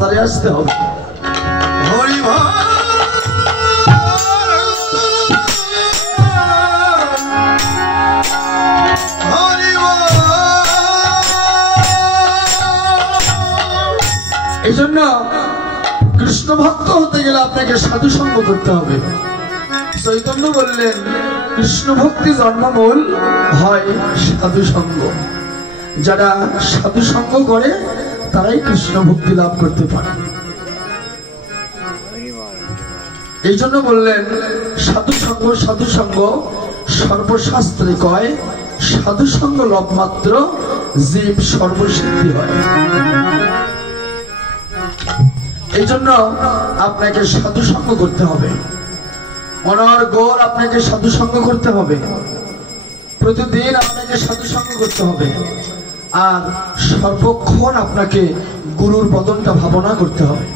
বাজারে আসতে হবে। হরি এই জন্য কৃষ্ণ ভক্ত হতে গেলে আপনাকে সাধু সঙ্গ করতে হবে। চৈতন্য বললেন কৃষ্ণ ভক্তি জন্মমূল হয় সাধু সঙ্গ। যারা সাধু সঙ্গ করে তারাই কৃষ্ণ ভক্তি লাভ করতে পারে। এই জন্য বললেন সাধু সঙ্গ সর্বশাস্ত্রে কয়, সাধু সঙ্গ লভ মাত্র জীব সর্বসিদ্ধি হয়। এই জন্য আপনাকে সাধু সঙ্গ করতে হবে। অনর গৌর আপনাকে সাধু সঙ্গ করতে হবে, প্রতিদিন আপনাকে সাধু সঙ্গ করতে হবে। আর সর্বক্ষণ আপনাকে গুরুর বদনটা ভাবনা করতে হবে।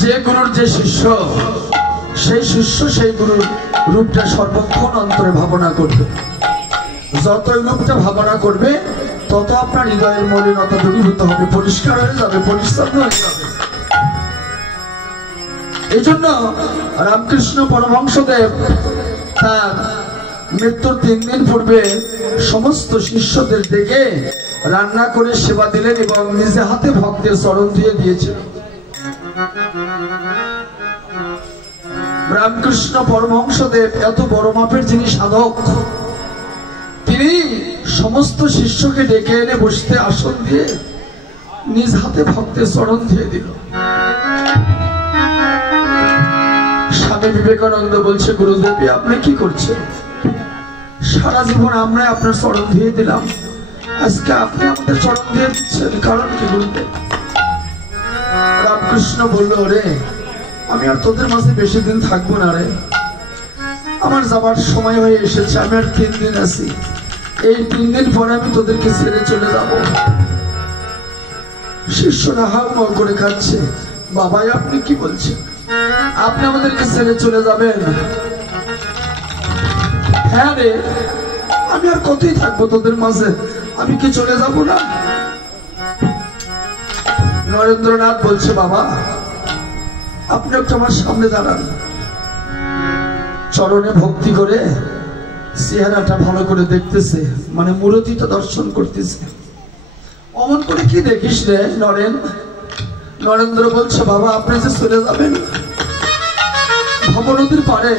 যে গুরুর যে শিষ্য, সেই শিষ্য সেই গুরুর রূপটা সর্বক্ষণ অন্তরে ভাবনা করবে। যতই রূপটা ভাবনা করবে তত আপনার হৃদয়ের মলিনতা দূরীভূত হবে, পরিষ্কার হয়ে যাবে, পরিচ্ছন্ন হয়ে যাবে। এই জন্য রামকৃষ্ণ পরমহংসদেব তার মৃত্যুর 3 দিন পূর্বে সমস্ত শিষ্যদের ডেকে রান্না করে সেবা দিলেন এবং নিজে হাতে ভক্তের চরণ ধুয়ে দিয়েছিলেন। রামকৃষ্ণ পরমহংসদেব এত বড় মাপের যিনি সাধক, তিনি সমস্ত শিষ্যকে ডেকে এনে বসতে আসন দিয়ে নিজ হাতে ভক্তের চরণ ধুয়ে দিল। স্বামী বিবেকানন্দ বলছে, গুরুদেব আপনি কি করছেন? সারা জীবন আমরা আপনার চরণ ধুয়ে দিলাম, আজকে আপনি আমাদের চরণ ধুয়ে দিচ্ছেন, কারণ কি গুরুদেব? রামকৃষ্ণ বলল, রে আমি আর তোদের মাঝে বেশি দিন থাকবো না রে, আমার যাবার সময় হয়ে এসেছে। আমি আর 3 দিন আছি, এই 3 দিন পরে আমি তোদেরকে ছেড়ে চলে যাব। শিষ্যরা হাউমাউ করে খাচ্ছে, বাবাই আপনি কি বলছেন? আপনি আমাদেরকে ছেড়ে চলে যাবেন? হ্যাঁ রে, আমি আর কতই থাকবো তোদের মাঝে, আমি কি চলে যাব না? নরেন্দ্রনাথ বলছে, বাবা আপনি একটু আমার সামনে দাঁড়ান, চরণে ভক্তি করে চেহারাটা ভালো করে দেখতেছে, মানে মূর্তিটা দর্শন করতেছে। অমন করে কি দেখিস রে নরেন্দ্র বলছে, বাবা আপনি যে চলে যাবেন ভবনদীর পারে,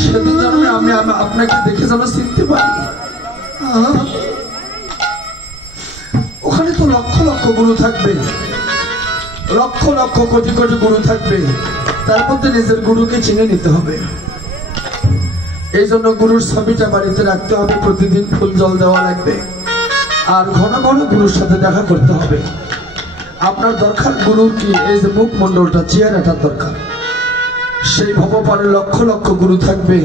সেদিন আমি আপনাকে দেখে যেন চিনতে পারি। ওখানে তো লক্ষ লক্ষ গুরু থাকবে, লক্ষ লক্ষ কোটি কোটি গুরু থাকবে, তার মধ্যে নিজের গুরুকে চিনে নিতে হবে। এই জন্য গুরুর ছবিটা বাড়িতে রাখতে হবে, প্রতিদিন ফুল জল দেওয়া লাগবে, আর ঘন ঘন গুরুর সাথে দেখা করতে হবে। আপনার দরকার গুরুর কি, এই যে মুখমণ্ডলটা, চেহারাটার দরকার। সেই ভবপারে লক্ষ লক্ষ গুরু থাকবে,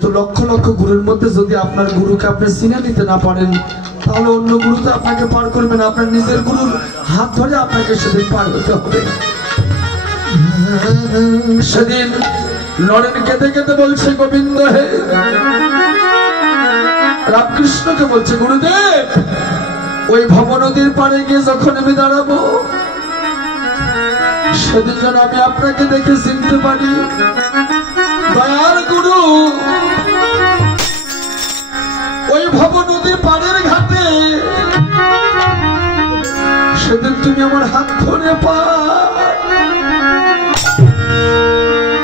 তো লক্ষ লক্ষ গুরুর মধ্যে যদি আপনার গুরুকে আপনি চিনে নিতে না পারেন, তাহলে অন্য গুরু তো আপনাকে পার করবে না। আপনার নিজের গুরুর হাত ধরে আপনাকে সেদিন পার হতে হবে। সেদিন নরেন কেঁদে কেঁদে বলছে, গোবিন্দ হে, রামকৃষ্ণকে বলছে, গুরুদেব ওই ভবনদীর পাড়ে গিয়ে যখন আমি দাঁড়াবো, সেদিন যেন আমি আপনাকে দেখে চিনতে পারি। দয়ার গুরু, ওই ভবনদীর পাড়ের ঘাটে সেদিন তুমি আমার হাত ধরে পা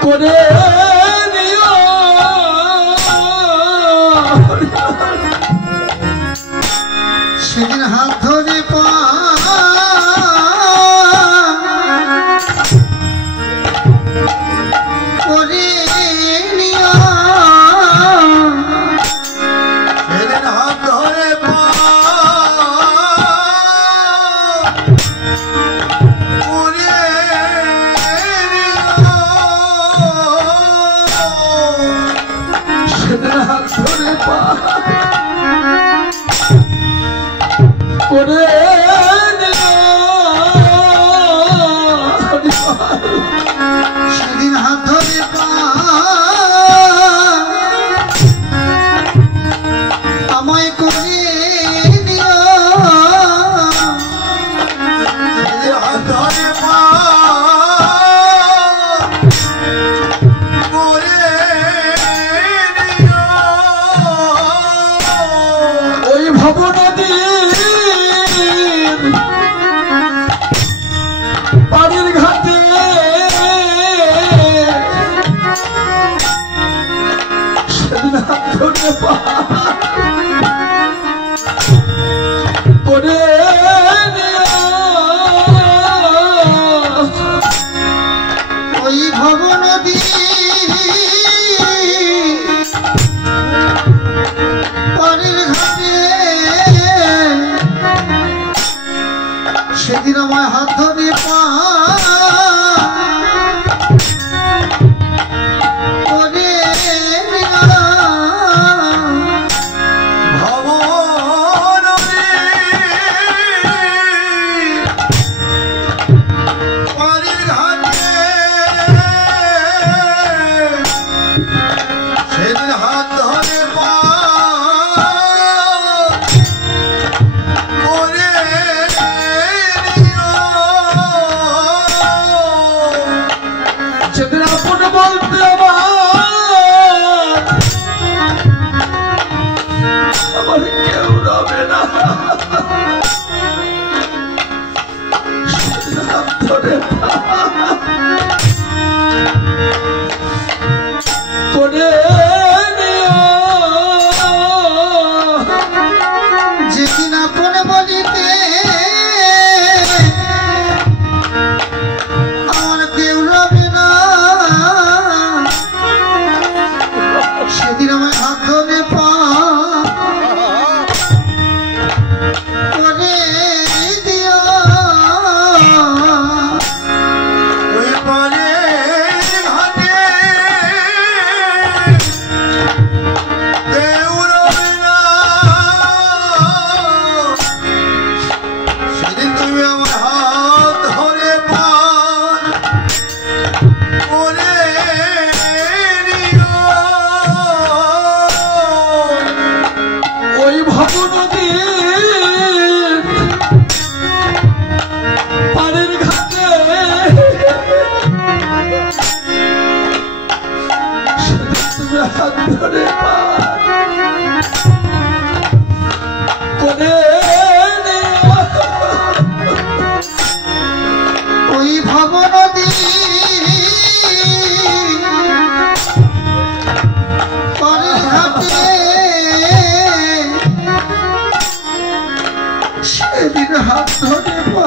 করে নিও, সেদিন হাত ধরে পা করে নিও, সেদিন হাত ধরে পা করে নিও, সেদিন হাত ধরে পা করে সেদিন হাত ধরে পা আমায় করে নিও, ধরে করে ওই ভব নদী পানির ঘাটে সেদিন আমায় হাত ধরে পা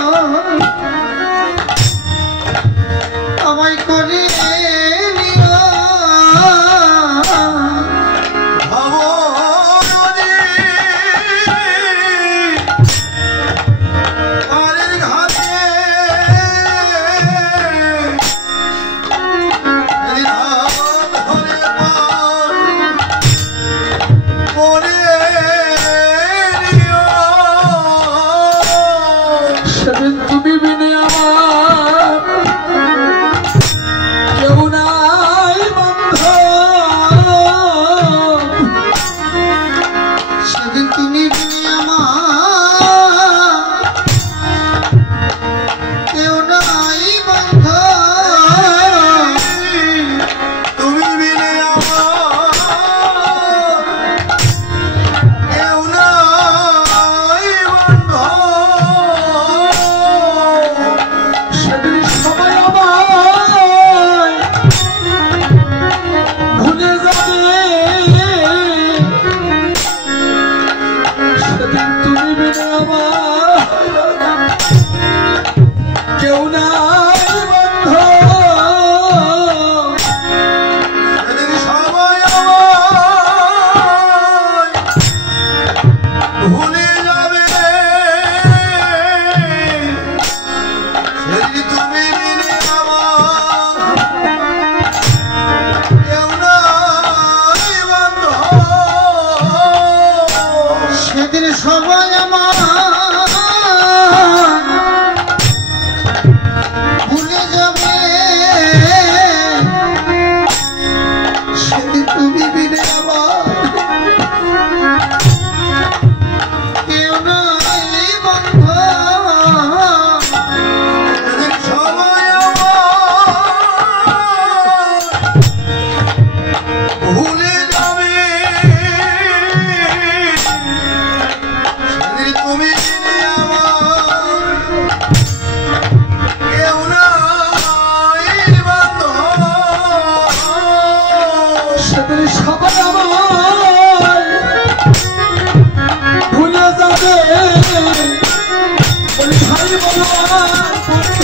ভাই বলো আর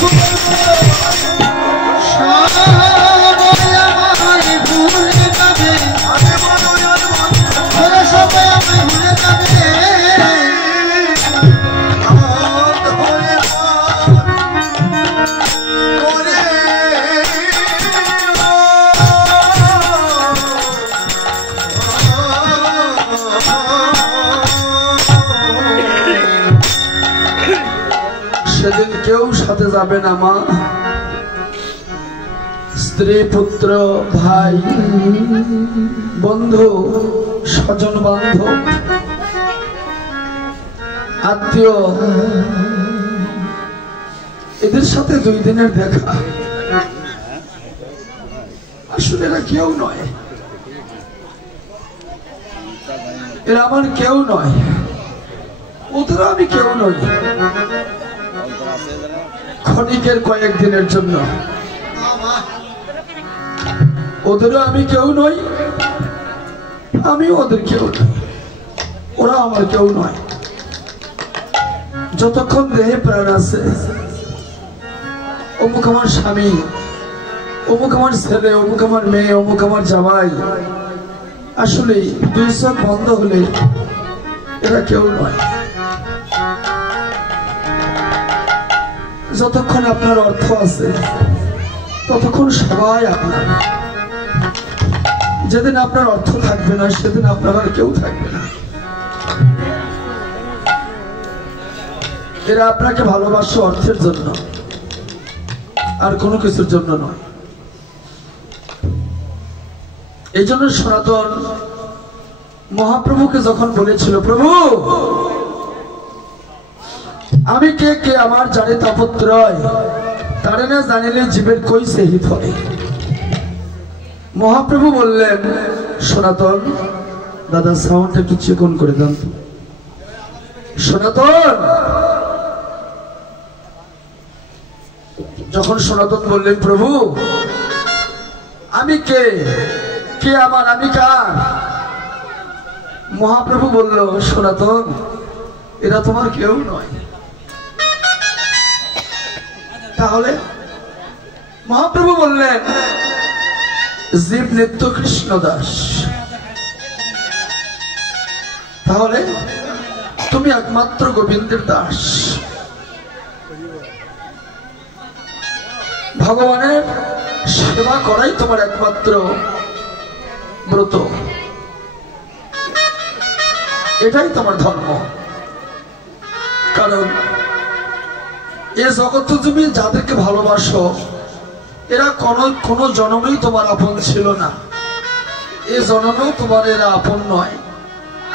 বন্ধু আমায় ভুলে যাবে, ওরা সবাই আমায় ভুলে যাবে। সেদিন কেউ সাথে যাবে না মা, স্ত্রী পুত্র ভাই বন্ধু স্বজন বান্ধব আত্মীয়, এদের সাথে 2 দিনের দেখা। আসলে এরা কেউ নয়, এরা আমার কেউ নয়, ওদেরও আমি কেউ নই। ক্ষণিকের কয়েকদিনের জন্য ওদেরও আমি কেউ নই, আমিও ওদের কেউ নই, ওরা আমার কেউ নয়। যতক্ষণ দেহে প্রাণ আছে, অমুক আমার স্বামী, অমুক আমার ছেলে, অমুক আমার মেয়ে, অমুক আমার জামাই, আসলে 2 চোখ বন্ধ হলে এরা কেউ নয়। যতক্ষণ আপনার অর্থ আছে ততক্ষণ সবাই আপনার। যেদিন আপনার অর্থ থাকবে না সেদিন আপনার আর কেউ থাকবে না। এরা আপনাকে ভালোবাসে অর্থের জন্য, আর কোনো কিছুর জন্য নয়। এই জন্য সনাতন মহাপ্রভুকে যখন বলেছিল, প্রভু আমি কে, কে আমার জানে তাপত্রয়, তারে না জানিলে জীবের কই সে হিত হয়। মহাপ্রভু বললেন, সনাতন দাদা সাউন্ডটা একটু চিকন করে দেন তো। সনাতন, যখন সনাতন বললেন, প্রভু আমি কে, কে আমার, আমি কার? মহাপ্রভু বলল, সনাতন এরা তোমার কেউ নয়। তাহলে মহাপ্রভু বললেন, জীব নিত্য কৃষ্ণ দাস। তাহলে তুমি একমাত্র গোবিন্দের দাস। ভগবানের সেবা করাই তোমার একমাত্র ব্রত, এটাই তোমার ধর্ম। কারণ এ জগৎ তুমি যাদেরকে ভালোবাসো এরা কোনো জন্মেই তোমার আপন ছিল না, এ জন্মেও তোমার এরা আপন নয়,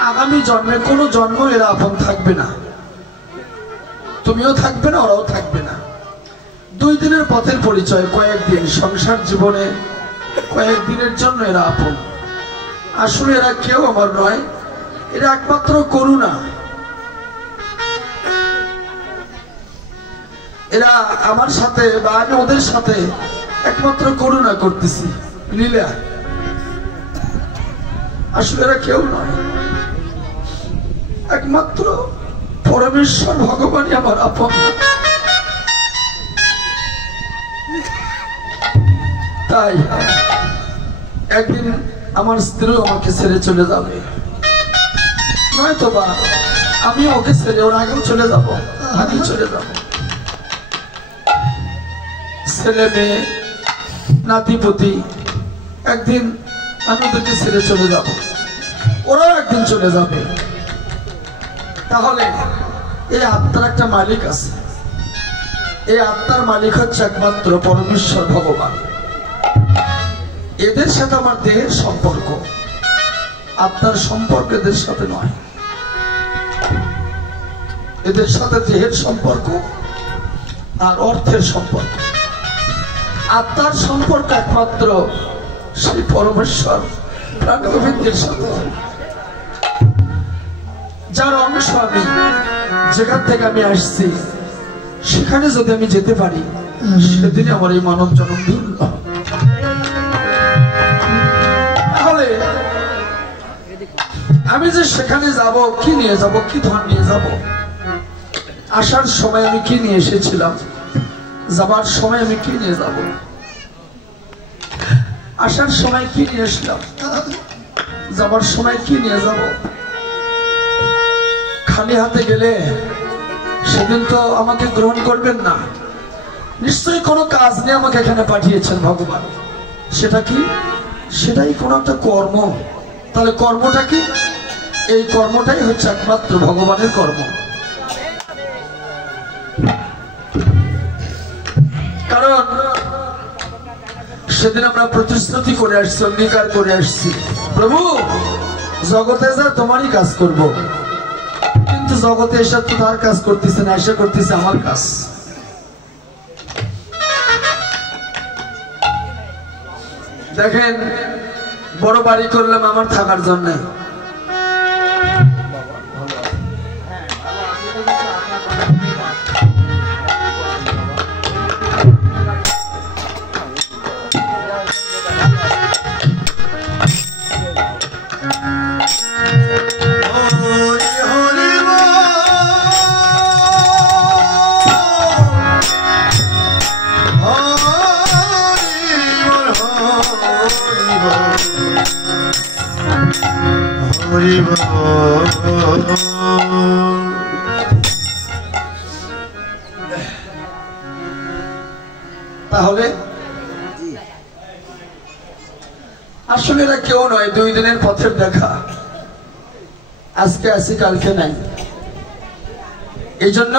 আগামী জন্মে কোনো জন্ম এরা আপন থাকবে না, তুমিও থাকবে না, ওরাও থাকবে না। 2 দিনের পথের পরিচয়, কয়েকদিন সংসার জীবনে, কয়েকদিনের জন্য এরা আপন। আসলে এরা কেউ আমার নয়, এরা একমাত্র করুণা। এরা আমার সাথে বা আমি ওদের সাথে একমাত্র করুণা করতেছি, লীলা। আসলে এরা কেউ নয়, একমাত্র পরমেশ্বর ভগবানই আমার আপন। তাই একদিন আমার স্ত্রী আমাকে ছেড়ে চলে যাবে, নয়তো বা আমি ওকে ছেড়ে ওর আগেও চলে যাব, আগেই চলে যাব। ছেলে মেয়ে নাতিপতি একদিন আমি ওদেরকে ছেড়ে চলে যাব, ওরাও একদিন চলে যাবে। তাহলে এই আত্মার একটা মালিক আছে, এই আত্মার মালিক হচ্ছে একমাত্র পরমেশ্বর ভগবান। এদের সাথে আমার দেহের সম্পর্ক, আত্মার সম্পর্ক এদের সাথে নয়। এদের সাথে দেহের সম্পর্ক আর অর্থের সম্পর্ক। আত্মার সম্পর্ক একমাত্র সেই পরমেশ্বর প্রাণ গোবিন্দের সাথে, যার অংশ আমি, যেখান থেকে আমি আসছি সেখানে যদি আমি যেতে পারি সেদিনে আমার এই মানব জন্ম ধন্য। তাহলে আমি যে সেখানে যাব, কি নিয়ে যাব, কি ধন নিয়ে যাব? আসার সময় আমি কি নিয়ে এসেছিলাম, যাবার সময় আমি কি নিয়ে যাব। আসার সময় কি নিয়ে এসলাম, যাবার সময় কি নিয়ে যাব। খালি হাতে গেলে সেদিন তো আমাকে গ্রহণ করবেন না, নিশ্চয়ই কোনো কাজ নিয়ে আমাকে এখানে পাঠিয়েছেন ভগবান। সেটা কি? সেটাই কোনো একটা কর্ম। তাহলে কর্মটা কি? এই কর্মটাই হচ্ছে একমাত্র ভগবানের কর্ম। কারণ সেদিন আমরা প্রতিশ্রুতি করে আসছি, অঙ্গীকার করে আসছি, প্রভু জগতে যা তোমারই কাজ করব। কিন্তু জগতে এসে তো তার কাজ করতেছে না, এসে করতেছে আমার কাজ। দেখেন, বড় বাড়ি করলাম আমার থাকার জন্য, তাহলে আসলে এরা কেউ নয়, 2 দিনের পথের দেখা। আজকে আসি কালকে নাই। এই জন্য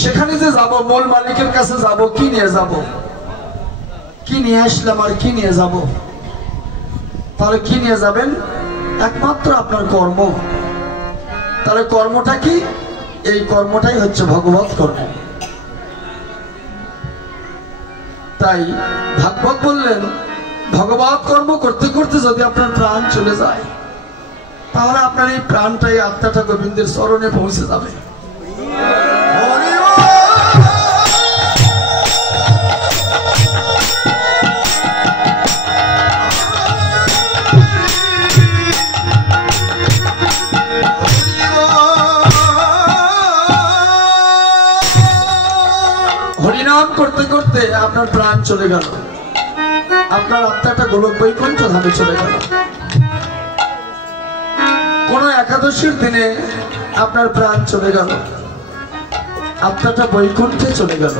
সেখানে যে যাব, মূল মালিকের কাছে যাব, কি নিয়ে যাব, কি নিয়ে আসলাম আর কি নিয়ে যাব। তাহলে কি নিয়ে যাবেন? একমাত্র আপনার কর্ম। তাহলে কর্মটা কি? এই কর্মটাই হচ্ছে ভগবত কর্ম। তাই ভাগবত বললেন, ভগবত কর্ম করতে করতে যদি আপনার প্রাণ চলে যায়, তাহলে আপনার এই প্রাণটাই, আত্মাটা গোবিন্দের চরণে পৌঁছে যাবে। হরিনাম করতে করতে আপনার প্রাণ চলে গেল, আপনার আত্মাটা গোলক বৈকুণ্ঠ ধামে চলে গেল। কোন একাদশীর দিনে আপনার প্রাণ চলে গেল, আত্মাটা বৈকুণ্ঠে চলে গেল।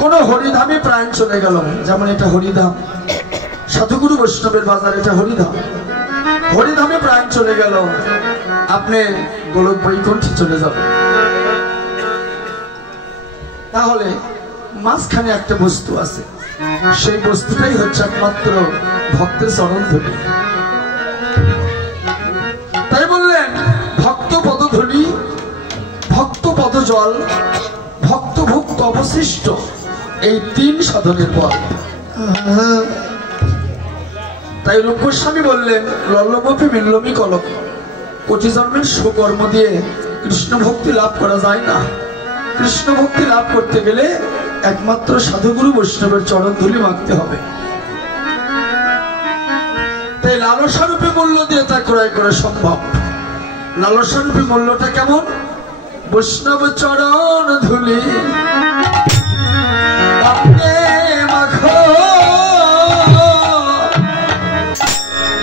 কোন হরিধামে প্রাণ চলে গেল, যেমন এটা হরিধাম, সাধুগুরু বৈষ্ণবের বাজার, এটা হরিধাম। হরিধামে প্রাণ চলে গেল, আপনি গোলক বৈকুণ্ঠে চলে যাবেন। তাহলে মাঝখানে একটা বস্তু আছে, সেই বস্তুটাই হচ্ছে একমাত্র ভক্তের চরণ ধূলি। তাই বললেন, ভক্ত পদধূলি, ভক্ত পদজল, ভক্ত ভুক্ত অবশিষ্ট, এই 3 সাধনের পর। তাই রূপ গোস্বামী বললেন, লল্লমপি মিল্লমি কলম, কোটি জন্মের সুকর্ম দিয়ে কৃষ্ণ ভক্তি লাভ করা যায় না। কৃষ্ণ ভক্তি লাভ করতে গেলে একমাত্র সাধুগুরু বৈষ্ণবের চরণ ধুলি মাখতে হবে। তাই লালসারূপে মূল্য দিয়ে তা ক্রয় করা সম্ভব। লালসারূপে মূল্যটা কেমন? বৈষ্ণব চরণ ধুলি মাখো,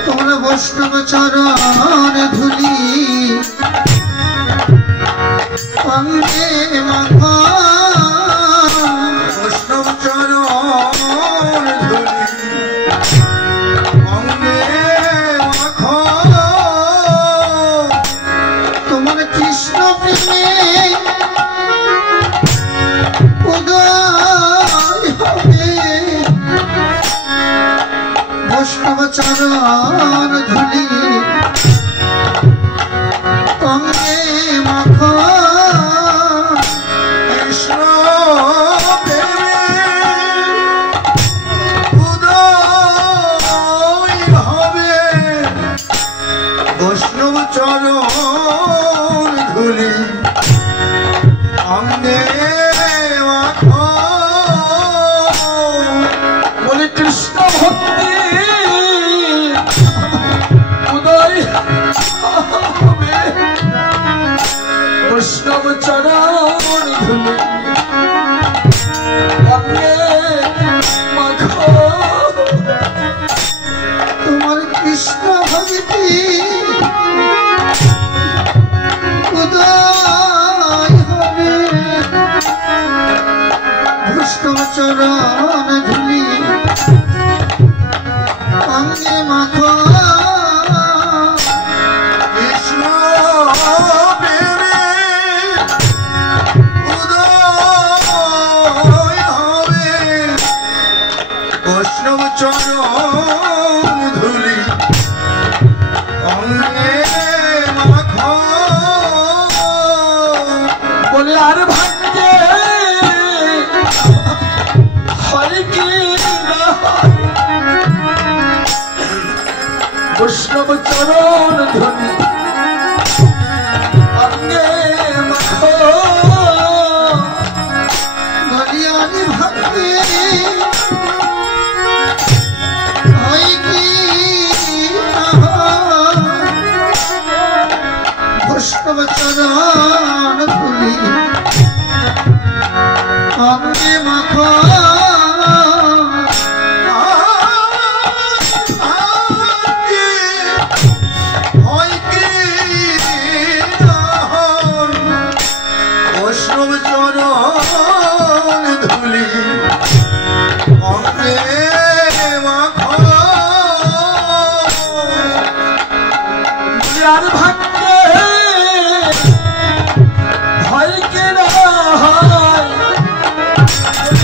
তোমরা বৈষ্ণব চরণ ধুলি অঙ্গে মাখো, বৈষ্ণব চরণ ধুলি অঙ্গে মাখো। তোমার কৃষ্ণ প্রেমে উদয় হবে, বৈষ্ণব চরণ ধুলি অঙ্গে মাখো। কৃষ্ণ প্রেমে উদয় হবে, বৈষ্ণব চরণ ধুলি অঙ্গে মাখো। বলে কৃষ্ণ ভক্তি বৈষ্ণব চরণ ধুলি অঙ্গে মাখো তোমার কৃষ্ণ ভক্তি উদয় হবে বৈষ্ণব চরণ ধুলি অঙ্গে মাখো কৃষ্ণ প্রেমে উদয় হবে বৈষ্ণব চরণ ধুলি অঙ্গে মাখো বলে আর ভাগ্যে হয় কি না হয় বৈষ্ণব চরণ ধুলি অঙ্গে মাখো বলিয়ানি ভক্তি হয় কি না হয় বৈষ্ণব চরণ ধুলি অঙ্গে মাখো বৈষ্ণব চরণ ধুলি অঙ্গে মাখো আর ভাগ্যে হয় কি না হয়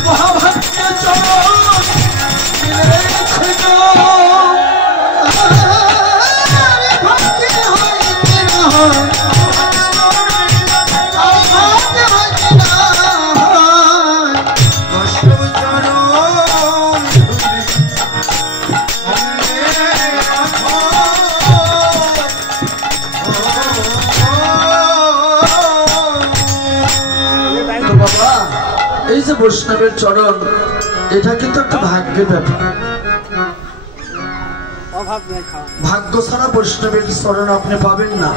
মহাভাগ্যে চরণ মিলেছে গো ভক্তি হয় কি না হয় ভক্তি হয় কি না হয় বৈষ্ণব চরণ ধুলি অঙ্গে মাখো তো বাবা এই যে বৈষ্ণবের চরণ এটা কিন্তু একটা ভাগ্যের ব্যাপার ভাগ্য ছাড়া বৈষ্ণবের চরণ আপনি পাবেন না